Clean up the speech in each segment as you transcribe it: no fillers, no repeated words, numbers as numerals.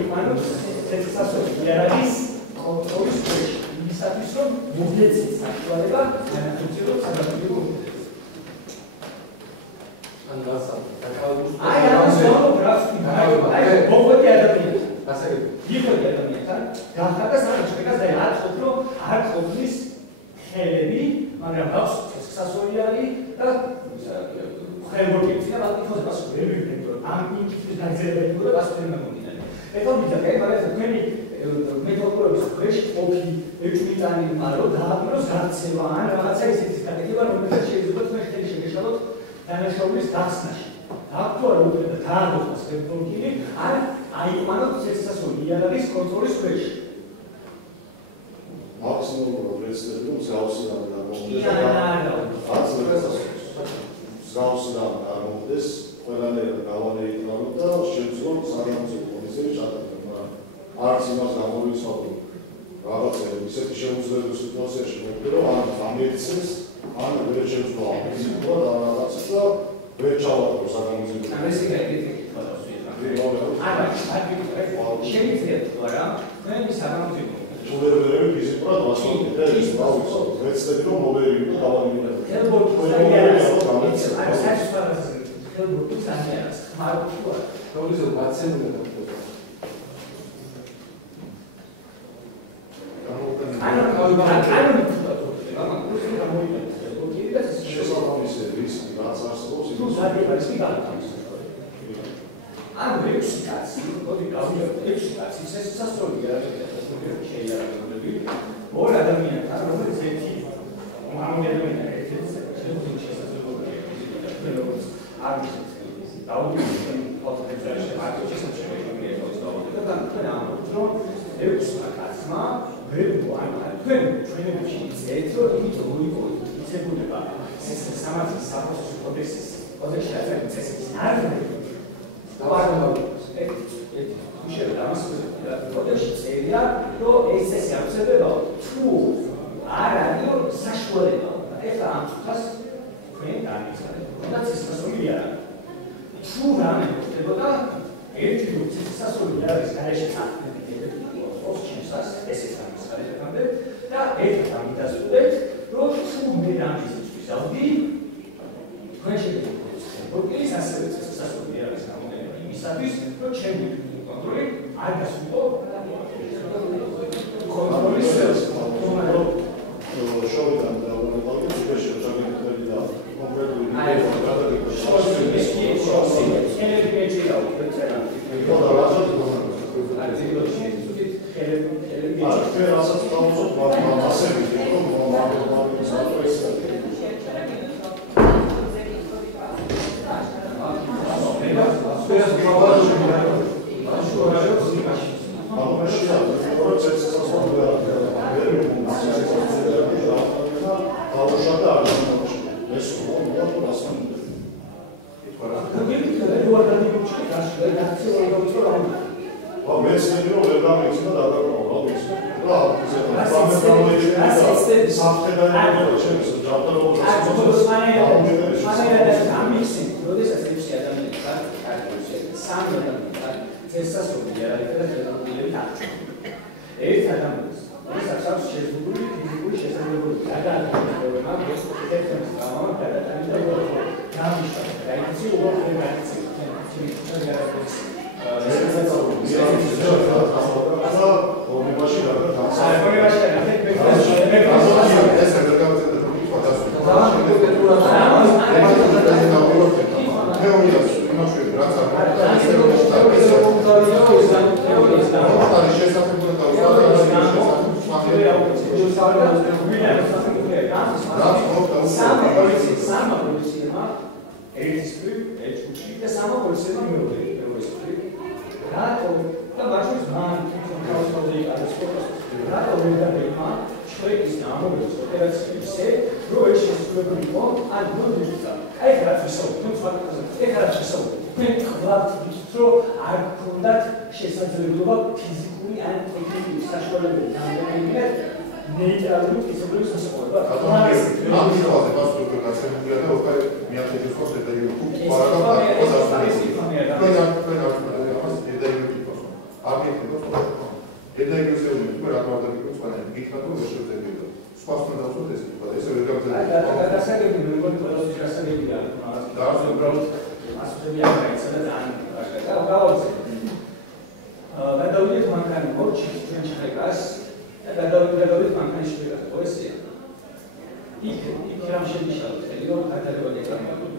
მოიყვანოთ წესასწაული იარაღის კონტროლის ქვეშ. იმისათვის, რომ მოგეცეს საშუალება განახორციელოს საგამოძიებო ომები. აი, ამას ვამობრავს, აი, მოხოდი ადამიანს. გიხოდი ადამიანთან, გახდა სამშობლოს და არ ყოფილო, არ ყოფნის ხელები, მაგრამ აქვს წესასწაული არის და ხელმოკლეცია, მაგრამ ის ვერ ვიგებთ, ამ ინკის გაგზავნილი და გასწრებული მომდინარე. ეხლა ვიდაკე, მაგრამ თქვენი მეთოდოლოგიის ქვეშ ყოფი ეჭვმიტანი მარო დააბრუნოს გაქცევა ან რაღაცა ისეთი კატეგორია, რომელსაც შეიძლება თქვენ ხელი შეგეშალოთ დანაშაულის გახსნაში. აქტუალურ და დააგოს ფერმონკილი ან აიყვანოთ წესასწაული იარაღის კონტროლის ქვეშ. მაქსიმუმ პრეზიდენტი მსგავსი რამ გამოვიდეს ყველანაირად გავანეიტრალოთ და შევძლოთ საგამოძიებო კომისიის ჩატარებას, მაგრამ არც იმას გამოვიცვალოთ რაღაცა ისეთი შეუძლებელი სიტუაციაში მოგვიყვება, რომ ან ამეცეს, ან ვერ შევძლო აფიზიკურად და რაღაცა და ვერ ჩავატარო საგამოძიებო. ეს იგი კითხვა არა, შეიძლება თუ არა, თქვენი საგამოძიებო ჩულერები ფიზიკურად მასწავლეთ და ის ბავშვს მეცდები რომ მოვერიგო და დავამინე. ხელბურთის ანიარას ხმარობთ როდის ბაცემული აკეთება დედაეგრესიული უკვე რა გვარდაგებს ყველანი გითხრათ რომ შეძებია სხვასთან დავსვათ ეს თქვა ესე ვერ გავძლებთ გადასაგები მეგონი ყველასთვის გასაგებია რაღაც უბრალოდ ასწრები არ გაიცადა ძალიან გავაუცე გადავიდეთ მანქანა მორჩი ჩვენ ჩხეკას და გადავიდეთ მანქანის შეგას პოეზია იქ რამ შემიშალოთ ხელი რომ გადაგება დეკრამატო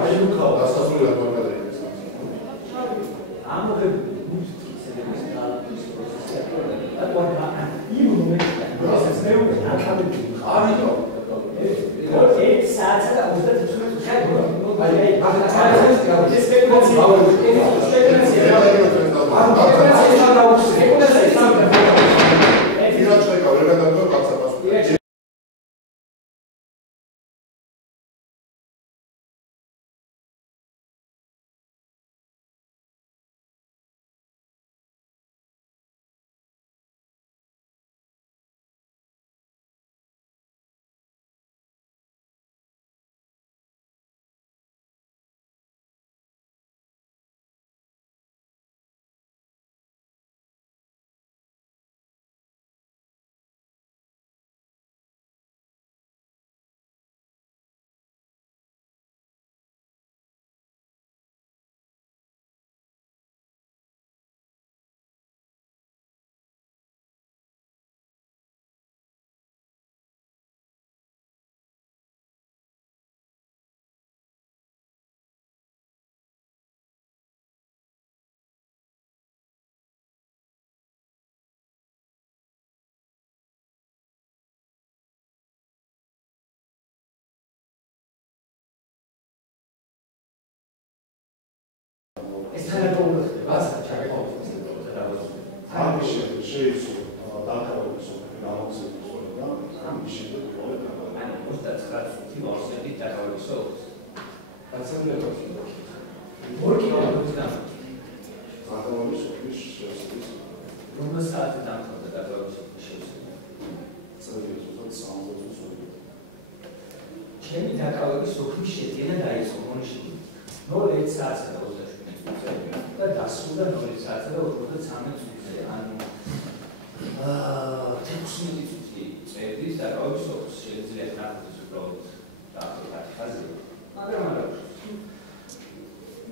აი უკავ დასასრულებლად მაგალითად ეს თანატოლი ხდება საჩაყოვის და ამის შემდეგ შეიძლება დაკავების გამოცდილება და ამის შემდეგ ყოველ ანუ 29-ი დაკავების ოქს. გაცნობიერებს. ორ კილომეტრს დაკავების ოქის შესაძლოა. რომელ საათზე დამთავრდა დაკავების ოქის შესაძლოა? წელიწადს 60 წუთი. ჩემი დაკავების ოქის შეძენა დაიწყო მონიშნული 0 საათზე და დასრულდა 0 საათზე და 43 წუთზე. ანუ 16 წუთი წერდის დაკავების ოქს შეიძლება ნახოს უბრალოდ დაახლოებით ხაზი. მაგრამ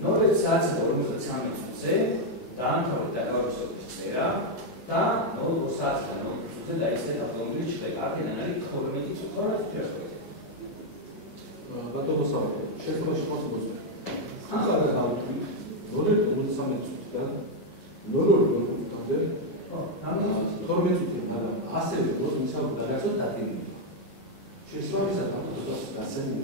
0 საათზე და 43 წუთზე დაამთავრა დაკავების ოქის წერა და 0 საათზე და 0 წუთზე დაიწყო ავტომობილის ჩხრეკა. აქედან არის 12 წუთი რასკვეთი. ბატონო სამი, შეხვედრაში მოსულს. ახლა გავუშვით 0-13 წუთიდან 0-0-5-მდე. ნამდვილად 12 წუთი, მაგრამ ასევე მოსულს დაგაცოთ დადგენილი. შესაბამისად ავტობუსს გასცემი.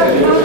Io